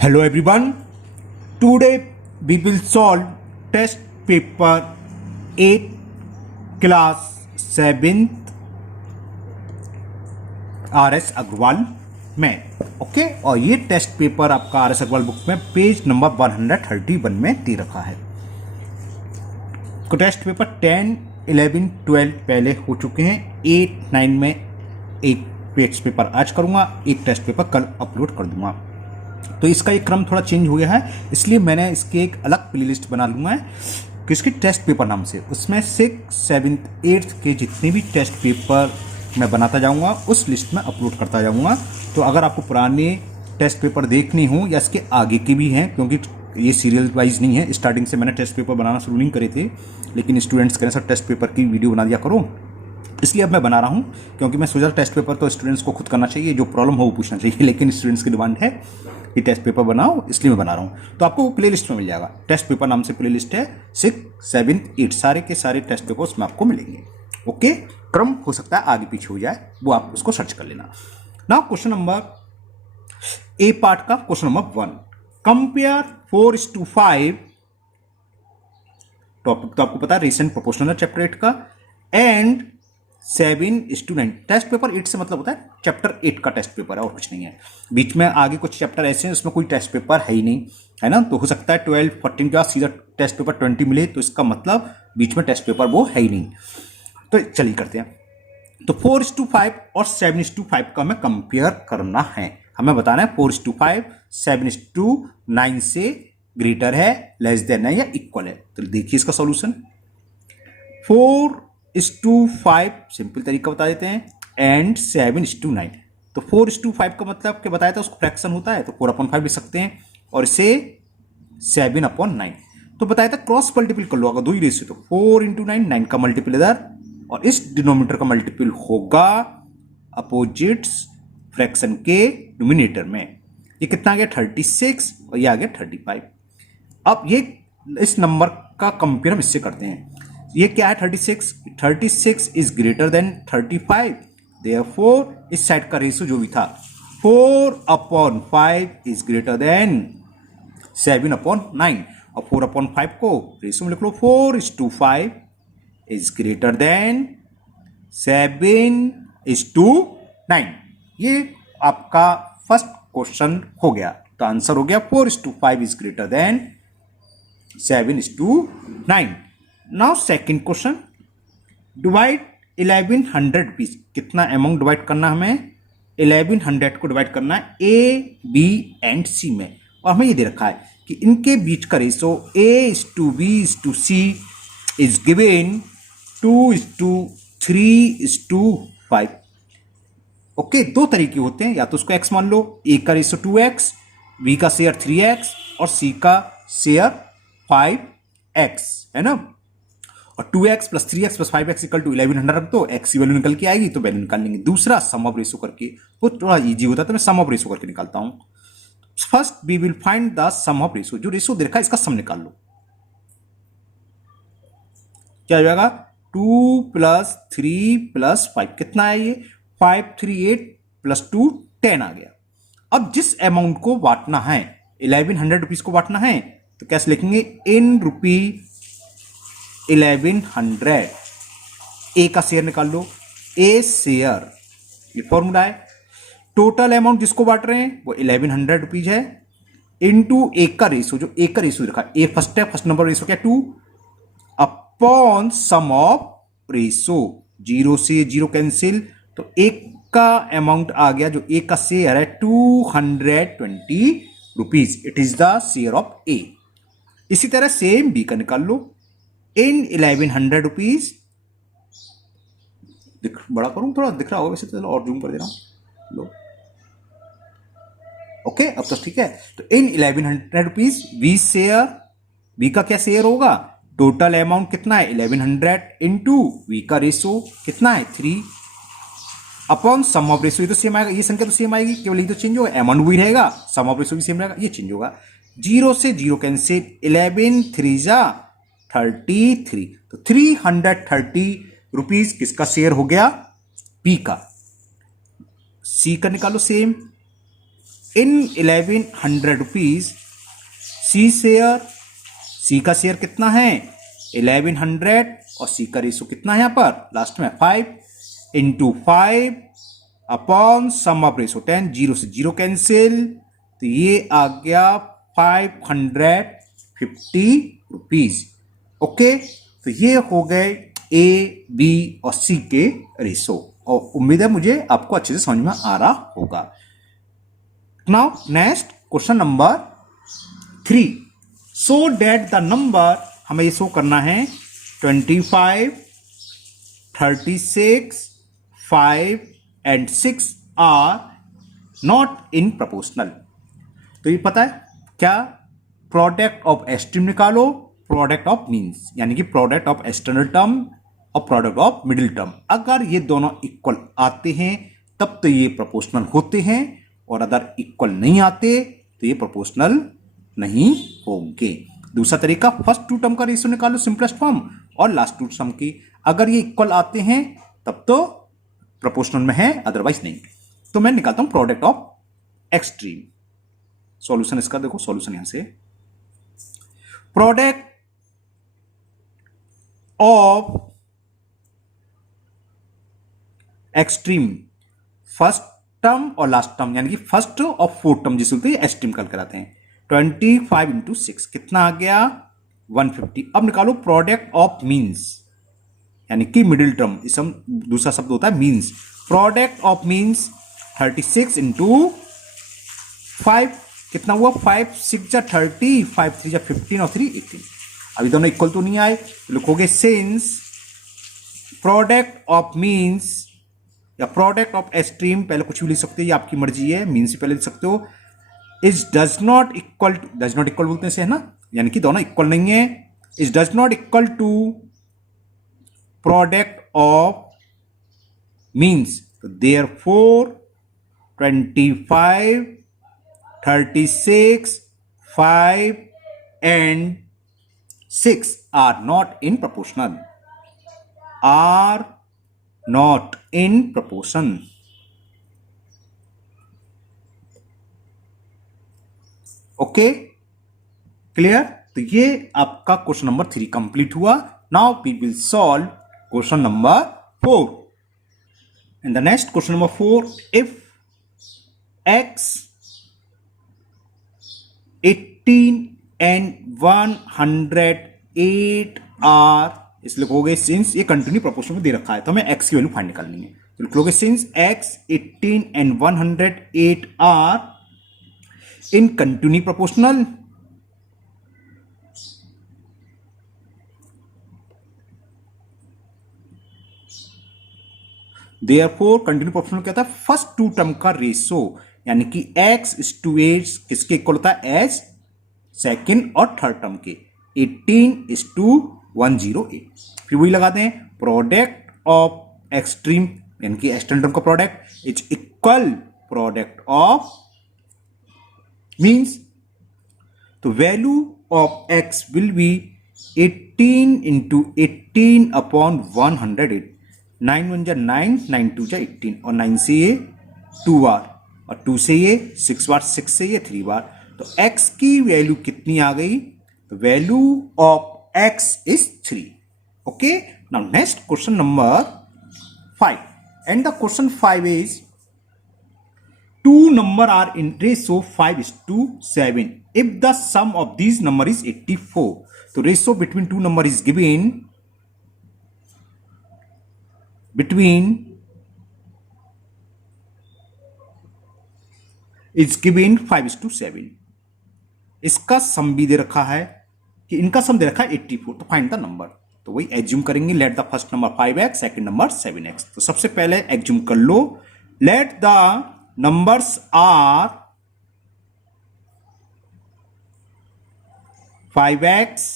Hello everyone. Today we will solve test paper 8 class 7th RS Agarwal में okay. और ये test paper आपका RS Agarwal book में page number 131 में दे रखा है। तो टेस्ट पेपर 10, 11, 12 पहले हो चुके हैं। 8, 9 में एक टेस्ट पेपर आज करूंगा, एक टेस्ट पेपर कल अपलोड कर दूंगा। तो इसका एक क्रम थोड़ा चेंज हो गया है, इसलिए मैंने इसके एक अलग प्लेलिस्ट बना लूँगा किसकी टेस्ट पेपर नाम से। उसमें 6, 7, 8 के जितने भी टेस्ट पेपर मैं बनाता जाऊंगा उस लिस्ट में अपलोड करता जाऊंगा। तो अगर आपको पुराने टेस्ट पेपर देखने हो या इसके आगे के भी हैं, क्योंकि ये सीरियल वाइज नहीं है, स्टार्टिंग से मैंने टेस्ट पेपर बनाना शुरू नहीं करे थे, लेकिन स्टूडेंट्स कह रहे सर टेस्ट पेपर की वीडियो बना दिया करो, इसलिए अब मैं बना रहा हूँ। क्योंकि मैं सोचा टेस्ट पेपर तो स्टूडेंट्स को खुद करना चाहिए, जो प्रॉब्लम हो वो पूछना चाहिए, लेकिन स्टूडेंट्स की डिमांड है कि टेस्ट पेपर बनाओ, इसलिए मैं बना रहा हूँ। तो आपको वो प्ले लिस्ट में मिल जाएगा। टेस्ट पेपर नाम से प्ले लिस्ट है। 6, 7, 8 सारे के सारे टेस्ट पेपर उसमें आपको मिलेंगे। ओके, क्रम हो सकता है आगे पीछे हो जाए, वो आप उसको सर्च कर लेना। Now question number A part का क्वेश्चन नंबर 1, कंपेयर 4:5। टॉपिक तो आपको पता है रेशियो प्रोपोर्शनल चैप्टर 8 का, एंड 7:9। टेस्ट पेपर 8 से मतलब होता है चैप्टर 8 का टेस्ट पेपर है और कुछ नहीं है। बीच में आगे कुछ चैप्टर ऐसे हैं उसमें कोई टेस्ट पेपर है ही नहीं, है ना। तो हो सकता है 12, 14 के बाद सीधा टेस्ट पेपर 20 मिले, तो इसका मतलब बीच में टेस्ट पेपर वो है ही नहीं। तो चलिए करते हैं। तो 4:5 और 7:5 का हमें कंपेयर करना है। हमें बताना है 4:5 7:9 से ग्रेटर है, लेस देन है या इक्वल है। तो देखिए इसका सॉल्यूशन। 4:5 सिंपल तरीका बता देते हैं, एंड 7:9। तो 4:5 का मतलब क्या बताया था, उसको फ्रैक्शन होता है तो 4/5 लिख सकते हैं, और इसे 7/9। तो बताया था क्रॉस मल्टीपल कर लो, अगर दो ही रेशियो तो 4 × 9, 9 का मल्टीपल इधर, और इस डिनोमिनेटर का मल्टीपल होगा अपोजिट्स फ्रैक्शन के डिनोमिनेटर में। ये कितना आ गया 36, और ये आ गया 35। अब ये इस नंबर का कंपेयर हम इससे करते हैं। ये क्या है 36 इज ग्रेटर देन 35, देयरफॉर इस साइड का रेशियो जो भी था 4/5 इज ग्रेटर देन 7/9, और 4/5 को रेशियो में लिख लो 4:5 इज ग्रेटर देन 7:9। ये आपका फर्स्ट क्वेश्चन हो गया। तो आंसर हो गया 4:5 is greater than 7:9। Now second question, divide 1100 rupees. कितना अमाउंट डिवाइड करना हमें, 1100 को डिवाइड करना है ए, बी एंड सी में, और हमें ये दे रखा है कि इनके बीच का ratio A:B:C is given 2:3:5। Okay, दो तरीके होते हैं, या तो उसको x मान लो, ए का रेशो 2x, बी का शेयर 3x और सी का शेयर 5x, है ना। और 2x + 3x + 5x = 1100 रख दो, x की वैल्यू निकल के आएगी तो वैल्यू निकाल लेंगे। दूसरा सम ऑफ रेशो करके, वो थोड़ा इजी होता है तो मैं सम ऑफ रेशो करके निकालता हूं। First we will find the sum of ratio. जो रेशो देखा इसका सम निकाल लो। क्या हो जाएगा 2 + 3 + 5, कितना है ये 5, 3, 8 + 2 10 आ गया। अब जिस अमाउंट को बांटना है 1100 रुपीज को बांटना है, तो कैसे लिखेंगे, इन रुपी 1100। ए का शेयर निकाल लो, ए शेयर, ये फॉर्मूला है। टोटल अमाउंट जिसको बांट रहे हैं वो 1100 रुपीज है, इनटू एक का रेशो, जो एक का रेशो रखा ए फर्स्ट है, फर्स्ट नंबर रेशो क्या 2, अपॉन सम ऑफ रेशो, 0 से 0 कैंसिल, तो एक का अमाउंट आ गया, जो एक का शेयर है 220 rupees, it is the share of A. इसी तरह सेम बी का निकाल लो, इन 1100 रुपीज, बड़ा करूं थोड़ा, दिख रहा होगा वैसे तो, और जूम कर दे रहा हूं लो। ओके, अब तो ठीक है। तो इन 1100 रुपीज बी शेयर, बी का क्या शेयर होगा, टोटल अमाउंट कितना है 1100 इंटू वी का रेशो कितना है 3, अपॉन सम ऑफ रेशो, ये तो सेम आएगा, ये संख्या तो सेम आएगी, केवल ये तो चेंज होगा, अमाउंट वही रहेगा, सम ऑफ रेशो भी सेम रहेगा, ये चेंज होगा। 0 से 0 कैंसिल, 11 3 जा 33, तो 330 रुपीज किसका शेयर हो गया, बी का। सी का निकालो सेम, इन 1100 रुपीज सी शेयर, सी का शेयर कितना है 1100 और सी का रेशो कितना है यहाँ पर लास्ट में 5 into 5 upon sum of ratio 10, 0 से 0 कैंसिल, तो ये आ गया 550 रुपीज। ओके, तो ये हो गए ए, बी और सी के रेशो, और उम्मीद है मुझे आपको अच्छे से समझ में आ रहा होगा। Now next question number 3, so that the number, हमें ये शो करना है 25, 36, 5 and 6 are not in proportional. तो ये पता है क्या, प्रोडक्ट ऑफ एक्सट्रीम निकालो, प्रोडक्ट ऑफ मीन्स, यानी कि प्रोडक्ट ऑफ एक्सटर्नल टर्म और प्रोडक्ट ऑफ मिडिल टर्म। अगर ये दोनों इक्वल आते हैं तब तो ये प्रोपोर्शनल होते हैं, और अगर इक्वल नहीं आते तो ये प्रोपोर्शनल नहीं होंगे। दूसरा तरीका, फर्स्ट टू टर्म का रेशियो निकालो सिंपलेस्ट फॉर्म, और लास्ट टू टर्म की, अगर ये इक्वल आते हैं तब तो प्रोपोर्शनल में है, अदरवाइज नहीं। तो मैं निकालता हूं प्रोडक्ट ऑफ एक्सट्रीम। सॉल्यूशन इसका देखो, सॉल्यूशन यहां से, product of extreme, first term और लास्ट टर्म, यानी कि फर्स्ट और फोर्थ टर्म जिसे बोलते हैं एक्सट्रीम कल कराते हैं। 25 इंटू 6 कितना आ गया 150। अब निकालो प्रोडक्ट ऑफ मीन्स, यानी कि मिडिल टर्म, इस दूसरा शब्द होता है means. Product of means 36 into 5 कितना हुआ 5 6 जा 30, 5 3 जा 15 और 3 18। अभी दोनों इक्वल तो नहीं आए, तो लिखोगे सिंस प्रोडक्ट ऑफ मीन्स या प्रोडक्ट ऑफ एक्सट्रीम, पहले कुछ भी लिख सकते हो, ये आपकी मर्जी है, मीन्स से पहले लिख सकते हो, is does not equal, does not equal बोलते हैं इसे, है ना, यानी कि दोनों इक्वल नहीं है, is does not equal to product of means, तो therefore 25, 36, 5 and 6 are not in proportional, are not in proportion। Okay, clear. तो ये आपका क्वेश्चन नंबर 3 कंप्लीट हुआ। Now we will solve question number 4। In the next question number 4, if x 18 and 108 are, इसलिए लिखोगे since, ये continue proportion में दे रखा है तो हमें x की वैल्यू फाइंड निकालनी है, तो लिखोगे since x 18 and 108 are in continue proportional, therefore continue proportional क्या था, फर्स्ट टू टर्म का रेशो, यानी कि x is to 8 किसके इक्वल होता है, एज सेकेंड और थर्ड टर्म के, 18 is to 108। फिर वही लगा दें, प्रोडक्ट ऑफ एक्सट्रीम यानी कि एक्सटर्नल टर्म का product is equal product of means, तो value of x will be 18 into 18 upon 108, 9 1 जा 9, 9 2 जा 18, और 9 से ये 2 बार, और 2 से ये 6 बार, 6 से ये 3 बार, तो x की वैल्यू कितनी आ गई, तो value of x is 3। Okay, now next question number 5, and the question 5 is two number are in ratio 5:7 if the sum of these number is 84। तो ratio between two number is given is given 5:7। इसका सम भी दे रखा है कि इनका सम दे रखा है 84, तो फाइंड द नंबर। तो वही एज्यूम करेंगे, let the first number 5x, second number 7x। तो सबसे पहले एज्यूम कर लो, let the numbers are 5x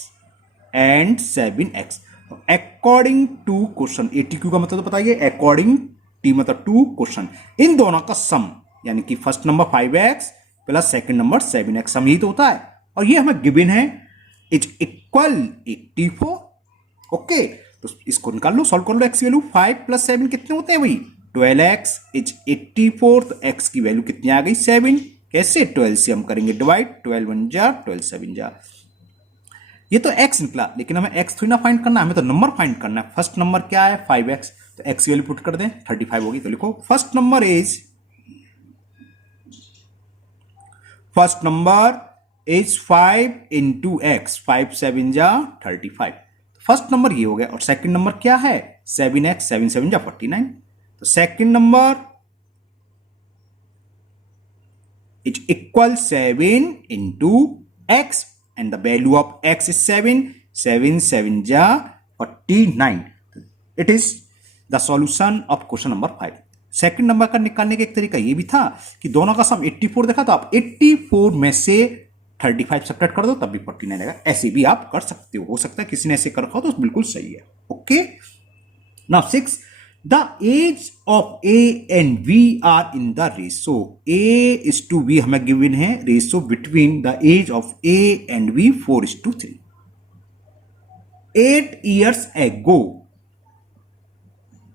and 7x according to question। ATQ का मतलब तो बताइए, according T मतलब to question, इन दोनों का सम, यानी कि first number 5x plus second number 7x, सम ही तो होता है, और ये हमें गिवन है इज इक्वल 84। ओके, तो इसको निकाल लो, सॉल्व कर लो। x वैल्यू 5 प्लस 7 कितने होते हैं भाई, 12x इज 84, तो x की वैल्यू कितनी आ गई 7, कैसे? 12 से हम करेंगे डिवाइड, 12 1 जा, 12 7 जा। ये तो x निकला, लेकिन हमें x थोड़ी ना फाइंड करना, हमें तो नंबर फाइंड करना है। फर्स्ट नंबर क्या है? 5x, तो x की वैल्यू पुट कर दें, 35 होगी। तो लिखो first number is 5 into x, 5 7 जा 35। फर्स्ट नंबर ये हो गया। और सेकंड नंबर क्या है? 7x, 7 7 जा 49। तो second number is equal 7 into x and the value of x is 7, 7 7 ja 49. It is the solution of question number 5. Second number का निकालने का एक तरीका ये भी था कि दोनों का सम 84 देखा, तो आप 84 में से 35 सब्ट्रैक्ट कर दो, तब भी 49 आएगा। ऐसे भी आप कर सकते हो सकता है किसी ने ऐसे कर रखा हो तो बिल्कुल सही है। Okay, now 6, the age of A and V are in the ratio A is to V हमें गिवन है, ratio between the age of A and V 4:3। 8 years ago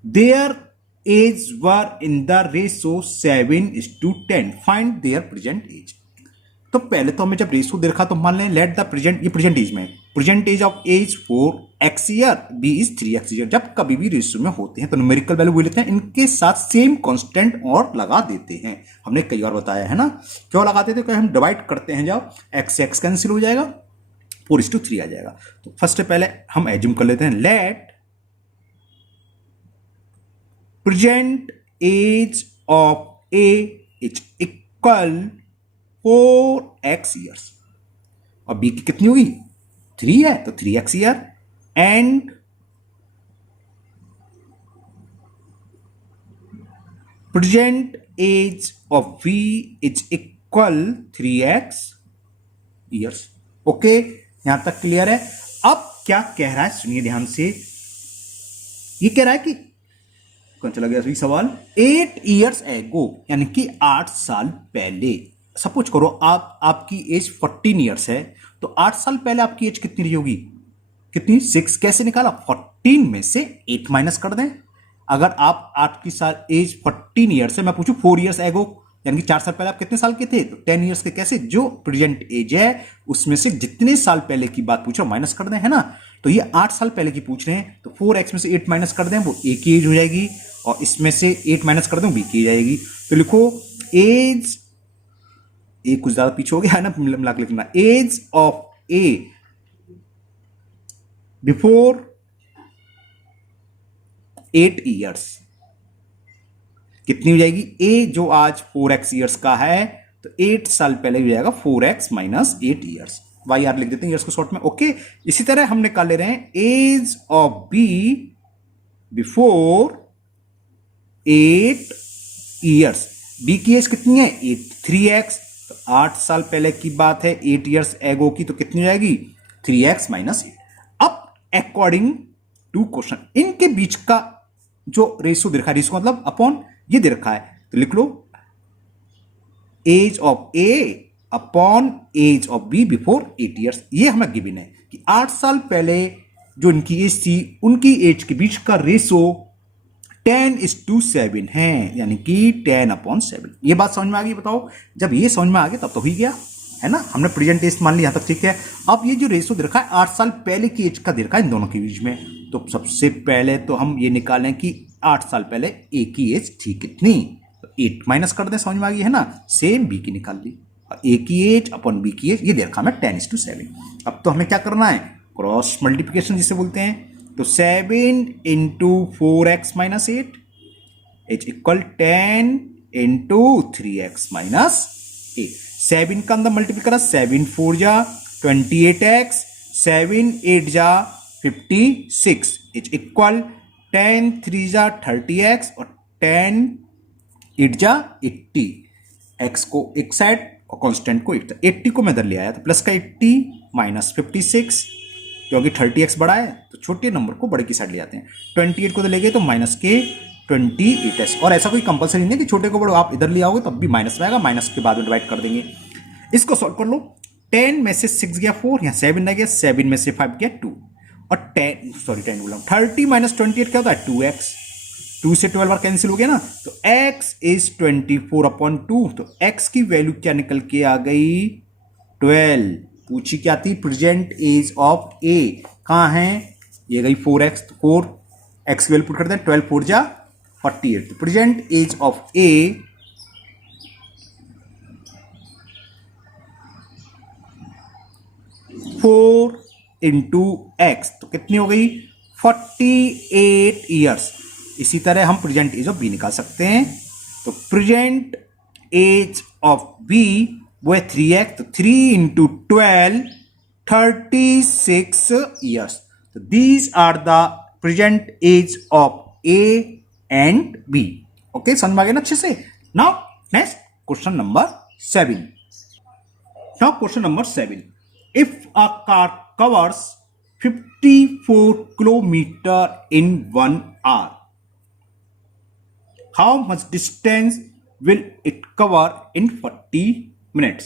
their age were in the ratio 7:10, find their present age। तो पहले तो हमें जब ratio देखा तो मान लें लेट द प्रेजेंट, ये प्रेजेंट एज में, present age of age 4x year, B is 3x year. जब कभी भी रेशियो में होते हैं तो न्यूमेरिकल वैल्यू वो लेते हैं, इनके साथ सेम कांस्टेंट और लगा देते हैं। हमने कई बार बताया है ना, क्यों लगाते थे? क्योंकि हम डिवाइड करते हैं जब x x कैंसिल हो जाएगा, 4:3 आ जाएगा। तो फर्स्ट पहले हम एज्यूम कर लेते हैं, let present age of A is equal 4x years, और बी की कितनी होगी? 3 है, तो 3x year, and present age of v is equal 3x years. Okay, यहां तक क्लियर है। अब क्या कह रहा है सुनिए ध्यान से, ये कह रहा है कि कौन चला गया सवाल, 8 ईयर्स एगो यानी कि 8 साल पहले, सपोज करो आपकी एज 14 ईयर्स है, तो 8 साल पहले आपकी एज कितनी रही होगी? कितनी? 6। कैसे निकाला? 14 में से 8 माइनस कर दें। अगर आपकी साल एज 14 ईयर्स है, मैं पूछूं 4 ईयर्स एगो यानी कि 4 साल पहले आप कितने साल के थे? तो 10 ईयर्स के। कैसे? जो प्रेजेंट एज है उसमें से जितने साल पहले की बात पूछ रहे हो माइनस कर दें, है ना। तो ये 8 साल पहले की पूछ रहे हैं, तो 4x में से 8 माइनस कर दें, वो ए की एज हो जाएगी, और इसमें से 8 माइनस कर दें, बी की जाएगी। तो लिखो एज, ए कुछ ज्यादा पीछे हो गया है ना, मिला के लिखना, age of A before 8 years कितनी हो जाएगी? ए जो आज 4x ईयर्स का है, तो 8 साल पहले हो जाएगा 4x minus 8 years. Y are लिख देते हैं ईयर्स को शॉर्ट में। ओके, इसी तरह हम निकाल ले रहे हैं age of B before 8 years. B की एज कितनी है? 3x, तो 8 साल पहले की बात है, 8 ईयर्स एगो की, तो कितनी हो जाएगी? 3x minus 8। अब अकॉर्डिंग टू क्वेश्चन इनके बीच का जो रेशियो दे रखा है, रेशियो मतलब अपॉन ये दे रखा है, तो लिख लो age of A upon age of B before 8 years. ये हमें गिवन है कि 8 साल पहले जो इनकी एज थी उनकी एज के बीच का रेशियो 10:7 है, यानी कि 10/7। ये बात समझ में आ गई? बताओ, जब ये समझ में आ गया तब तो हो ही गया, है ना। हमने प्रेजेंट एज मान लिया, यहां तक ठीक है। अब ये जो रेशियो दे रखा है 8 साल पहले की एज का दे रखा है इन दोनों के बीच में, तो सबसे पहले तो हम ये निकालें कि 8 साल पहले ए की एज थी कितनी, तो 8 माइनस कर दें, समझ में आ गई है ना। सेम बी की निकाल दी, ए की एज अपन बी की एज, ये दे रखा हमें 10:7। अब तो हमें क्या करना है? क्रॉस मल्टीप्लिकेशन जिसे बोलते हैं। तो 7 into 4x minus 8 is equal 10 into 3x minus 8। 7 का अंदर मल्टीप्लाई करा, 7 4 जा 28x, 7 8 जा 56 इज इक्वल 10 3 जा 30x और 10 8 जा 80। x को एक साइड और कांस्टेंट को 80 को मैं इधर ले आया, तो प्लस का 80 माइनस 56, क्योंकि 30x बड़ा है तो छोटे नंबर को बड़े की साइड ले जाते हैं। 28 को तो ले गए तो माइनस के 28s, और ऐसा कोई कंपलसरी नहीं है कि छोटे को बड़ो आप इधर ले आओगे तब भी माइनस में आएगा, माइनस के बाद में डिवाइड कर देंगे। इसको सॉल्व कर लो। 10 में से 6 गया 4, यहाँ 7 रह गया, 7 में से 5 गया 2, और 10 बोला 30 माइनस 28 क्या होता है? 2x। 2 से 12 बार कैंसिल हो गया ना, तो x इज 24/2, तो x की वैल्यू क्या निकल के आ गई 12। पूछी क्या थी, प्रेजेंट एज ऑफ a कहाँ है, ये गई 4x, तो 4x की वैल्यू पुट करते हैं, 12 4 जा 48, तो present age of a 4 into x, तो कितनी हो गई 48 ईयर्स। इसी तरह हम प्रेजेंट एज ऑफ बी निकाल सकते हैं, तो प्रेजेंट एज ऑफ बी वो है 3x, तो 3 इंटू 12 36 ईयर्स। तो these are the present age of A and B. Okay, समझ में आ गया ना अच्छे से। Now next question number 7। Now question number 7, if a car covers 54 kilometer in 1 hour, how much distance will it cover in 40 minutes?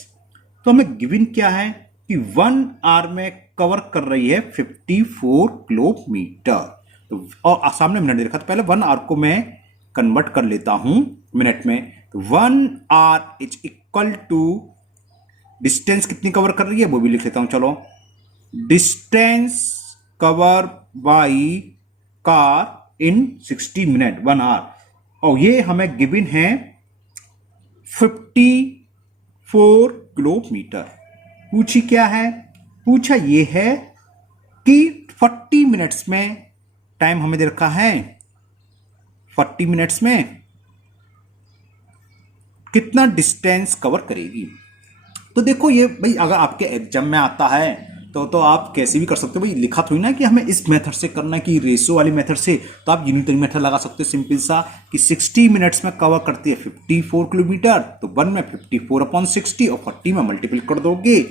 तो हमें given क्या है कि 1 आवर में कवर कर रही है 54 किलोमीटर, तो और सामने मिनट दे रखा, तो पहले 1 आवर को मैं कन्वर्ट कर लेता हूं मिनट में, तो 1 hour is equal to distance कितनी कवर कर रही है वो भी लिख लेता हूं, चलो distance cover by car in 60 minute 1 hour, और ये हमें गिवन है 54 किलोमीटर। पूछी क्या है, पूछा ये है कि 40 मिनट्स में टाइम हमें दे रखा है, 40 मिनट्स में कितना डिस्टेंस कवर करेगी। तो देखो ये भाई अगर आपके एग्जाम में आता है तो आप कैसे भी कर सकते हो, भाई लिखा थोड़ी ना कि हमें इस मेथड से करना है कि रेशो वाली मेथड से, तो आप यूनिटरी मेथड लगा सकते हो सिंपल सा कि 60 मिनट्स में कवर करती है 54 किलोमीटर, तो 1 में 54/60 और 40 में मल्टीपल कर दोगे,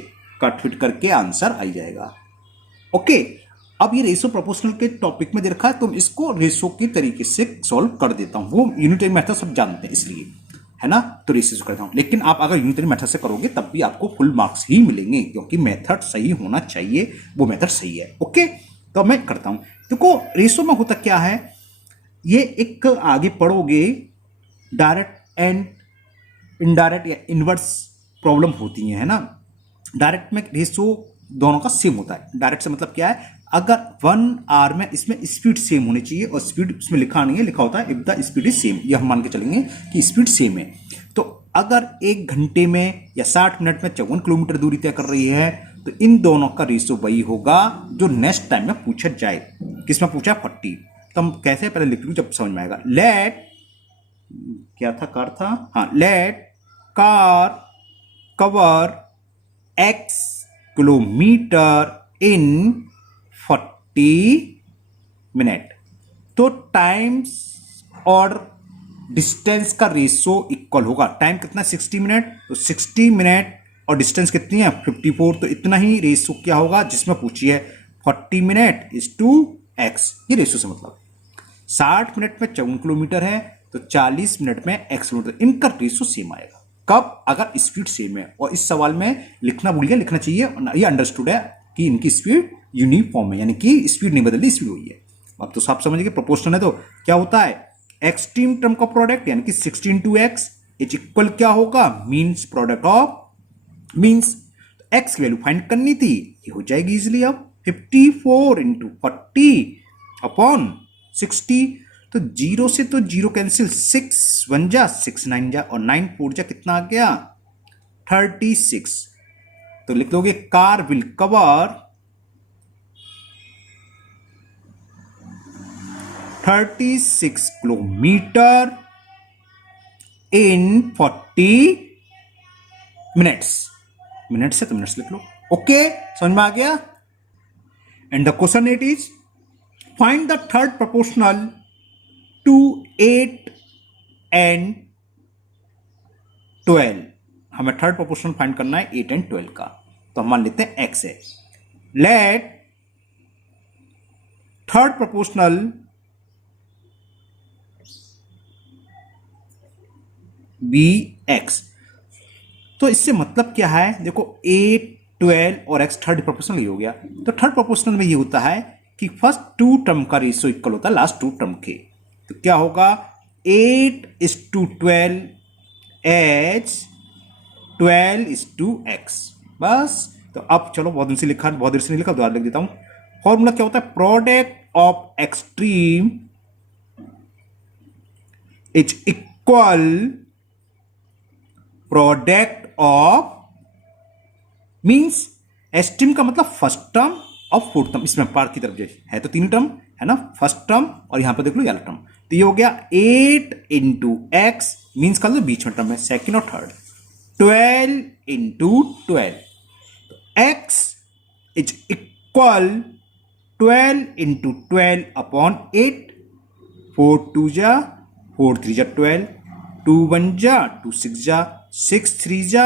कट फिट करके आंसर आ जाएगा। ओके, अब ये रेशो प्रोपोर्शनल के टॉपिक में दे रखा है, तो इसको रेशो के तरीके से सॉल्व कर देता हूं, वो यूनिटरी मेथड सब जानते हैं इसलिए, है ना, तो रेशियो करता हूं। लेकिन आप अगर यूनिटरी मेथड से करोगे तब भी आपको फुल मार्क्स ही मिलेंगे, क्योंकि मेथड सही होना चाहिए, वो मेथड सही है। ओके, तो मैं करता हूं। देखो रेशियो में होता क्या है, ये एक आगे पढ़ोगे डायरेक्ट एंड इनडायरेक्ट या इनवर्स प्रॉब्लम होती है ना। डायरेक्ट में रेशियो दोनों का सेम होता है। डायरेक्ट से मतलब क्या है, अगर 1 आवर में इसमें स्पीड सेम होनी चाहिए, और स्पीड इसमें लिखा नहीं है, लिखा होता है if the speed is same, ये हम मान के चलेंगे कि स्पीड सेम है। तो अगर 1 घंटे में या 60 मिनट में 54 किलोमीटर दूरी तय कर रही है, तो इन दोनों का रेशियो वही होगा जो नेक्स्ट टाइम में पूछा जाए। किसमें पूछा 40, तो हम कैसे पहले लिख लूँ जब समझ में आएगा। लेट क्या था, कार था, हाँ, let car cover x kilometre in 40 minute, तो टाइम्स और डिस्टेंस का रेशियो इक्वल होगा। टाइम कितना 60 मिनट, तो 60 मिनट और डिस्टेंस कितनी है 54, तो इतना ही रेशियो क्या होगा जिसमें पूछी है 40 मिनट इज टू x, ये रेशियो से मतलब 60 मिनट में 54 किलोमीटर है, तो 40 मिनट में x किलोमीटर, इनका रेशियो सेम आएगा। कब, अगर स्पीड सेम है। और इस सवाल में लिखना भूल गया, लिखना चाहिए, ये अंडरस्टूड है कि इनकी स्पीड यूनिफॉर्म है, यानी कि स्पीड नहीं बदली, स्पीड हुई है। अब तो सब समझ गए, प्रोपोर्शनल है तो क्या होता है, एक्सट्रीम टर्म का प्रोडक्ट यानी कि 60 into x इज इक्वल क्या होगा, means product of means. x की वैल्यू फाइंड करनी थी, ये हो जाएगी इजिली। अब 54 into 40/60, तो 0 से तो 0 कैंसिल, 6 1 जा 6 9 जा, और 9 4 जा कितना आ गया 36। तो लिख लोगे car will cover 36 kilometre in 40 minutes. Minutes है तो मिनट्स लिख लो। ओके, समझ में आ गया। And the question it is find the third proportional to 8 and 12। हमें थर्ड प्रोपोर्शनल फाइंड करना है 8 and 12 का, तो हम मान लेते हैं x है। Let third proportional be x। तो इससे मतलब क्या है, देखो 8 12 और x थर्ड प्रोपोर्शनल ही हो गया। तो थर्ड प्रोपोर्शनल में ये होता है कि फर्स्ट 2 टर्म का रेशियो इक्वल होता है लास्ट 2 टर्म के। तो क्या होगा 8:12 h 12:x। बस। तो अब चलो बहुत दिन से लिखा, बहुत देर से नहीं लिखा, दोबारा लिख देता हूं। फॉर्मूला क्या होता है, product of extreme is equal product of, means extreme का मतलब फर्स्ट टर्म और फोर्थ टर्म, इसमें पार की तरफ जैसे है तो तीन टर्म है ना, फर्स्ट टर्म और यहां पर देख लो ये टर्म। तो ये हो गया 8 इंटू एक्स, मीन्स का तो बीच में टर्म है सेकेंड और third, 12 into 12, x is equal 12 into 12 upon 8, 4 2 जा 4 3 जा 12, 2 1 जा 2 6 जा 6 3 जा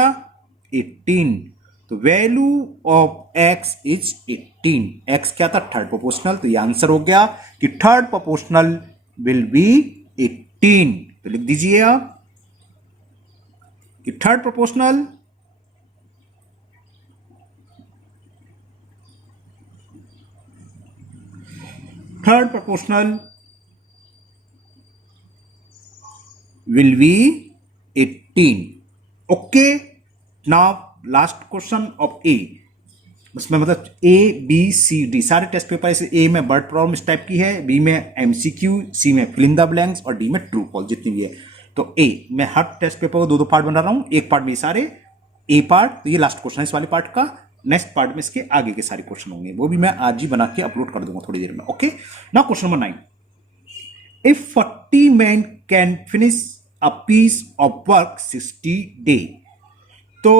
18। तो value of x is 18। x क्या था, थर्ड प्रोपोर्शनल, तो ये आंसर हो गया कि थर्ड प्रोपोर्शनल विल बी 18। तो लिख दीजिए आप कि third proportional will be 18। Okay, now last question of A, उसमें मतलब ABCD सारे टेस्ट पेपर ऐसे, ए में वर्ड प्रॉब्लम इस टाइप की है, बी में MCQ, सी में फिल इन द ब्लैंक्स और डी में ट्रू फॉल्स जितनी भी है। तो ए मैं हर टेस्ट पेपर को दो दो पार्ट बना रहा हूं, एक पार्ट में सारे ए पार्ट, तो ये लास्ट क्वेश्चन है इस वाले पार्ट का, नेक्स्ट पार्ट में इसके आगे के सारे क्वेश्चन होंगे, वो भी मैं आज ही बना के अपलोड कर दूंगा थोड़ी देर में। Okay, now question number 9, if 40 men can finish a piece of work 60 day. तो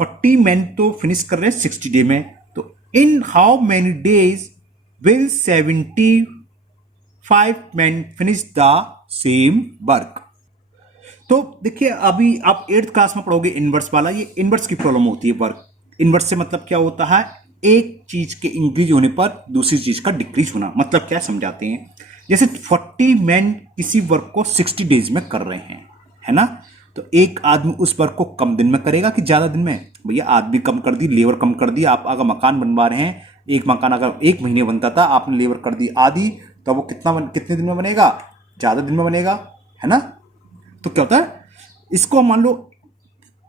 40 men तो फिनिश कर रहे हैं 60 डे में, तो in how many days will 75 men finish the same work. तो देखिए अभी आप 8th क्लास में पढ़ोगे इनवर्स वाला, ये इनवर्स की प्रॉब्लम होती है वर्क। इनवर्स से मतलब क्या होता है, एक चीज के इंक्रीज होने पर दूसरी चीज का डिक्रीज होना। मतलब क्या समझाते हैं, जैसे 40 men किसी वर्क को 60 डेज में कर रहे हैं, है ना, तो एक आदमी उस वर्क को कम दिन में करेगा कि ज्यादा दिन में। भैया आदमी कम कर दी, लेबर कम कर दी। आप अगर मकान बनवा रहे हैं, एक मकान अगर 1 महीने बनता था, आपने लेबर कर दी आधी, तो वो कितने दिन में बनेगा, ज्यादा दिन में बनेगा, है ना। तो क्या होता है, इसको मान लो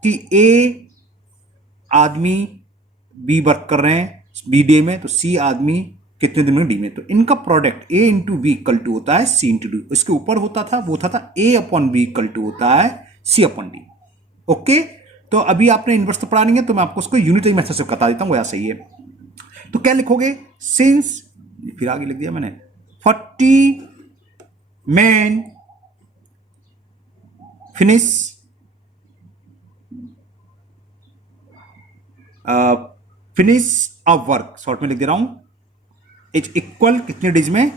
कि ए आदमी बी वर्क कर रहे हैं बी डे में, तो सी आदमी कितने दिन में डी में। तो इनका product A into B equal to होता है सी इंटू डी। इसके ऊपर होता था, वो होता था ए अपॉन बी इक्वल टू होता है सी अपॉन डी। ओके, तो अभी आपने इनवर्स तो पढ़ा नहीं है, तो मैं आपको उसको यूनिटरी मेथड से बता देता हूं, वो सही है। तो क्या लिखोगे, सिंस, फिर आगे लिख दिया मैंने, 40 men finish a work, short में लिख दे रहा हूं, इज इक्वल कितने डेज में,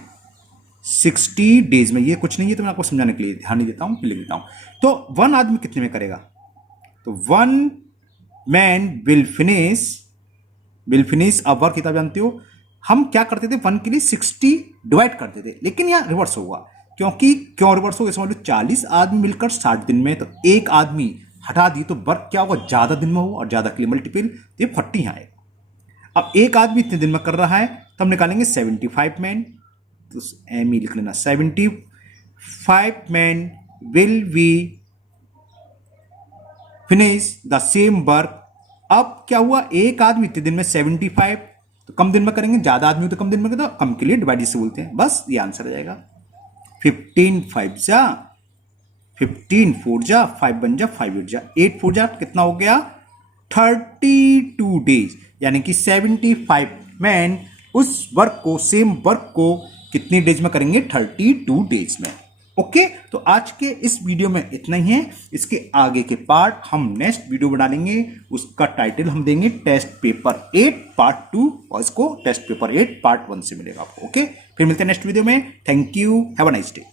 60 डेज में। ये कुछ नहीं है, तो मैं आपको समझाने के लिए ध्यान नहीं देता हूं, फिर लिख देता हूं। तो वन आदमी कितने में करेगा, तो 1 man will finish a work, किताब जानते हो हम क्या करते थे, 1 के लिए 60 डिवाइड करते थे, लेकिन यहां रिवर्स होगा। क्यों रिवर्स होगा, समझ लो 40 आदमी मिलकर 60 दिन में, तो एक आदमी हटा दी तो वर्क क्या होगा, ज्यादा दिन में हो, और ज्यादा के लिए मल्टीपल, तो ये 40 यहां आएगा। अब एक आदमी इतने दिन में कर रहा है, तो हम निकालेंगे 75 men, तो एम ही लिख लेना, 75 men will be finish the same work. अब क्या हुआ, एक आदमी इतने दिन में 75, तो कम दिन में करेंगे, ज्यादा आदमी तो कम दिन में करें, तो कम के लिए डिवाइड से बोलते हैं, बस ये आंसर आ जाएगा। 15 5 जा 15 4 जा 5 1 जा 5 8 जा 8 4 जा कितना हो गया, 32 डेज, यानी कि 75 men उस वर्क को, सेम वर्क को कितने डेज में करेंगे, 32 डेज में। ओके, तो आज के इस वीडियो में इतना ही है। इसके आगे के पार्ट हम नेक्स्ट वीडियो बना लेंगे, उसका टाइटल हम देंगे टेस्ट पेपर 8 पार्ट 2, और इसको टेस्ट पेपर 8 पार्ट 1 से मिलेगा आपको। ओके, फिर मिलते हैं नेक्स्ट वीडियो में। Thank you, have a nice day.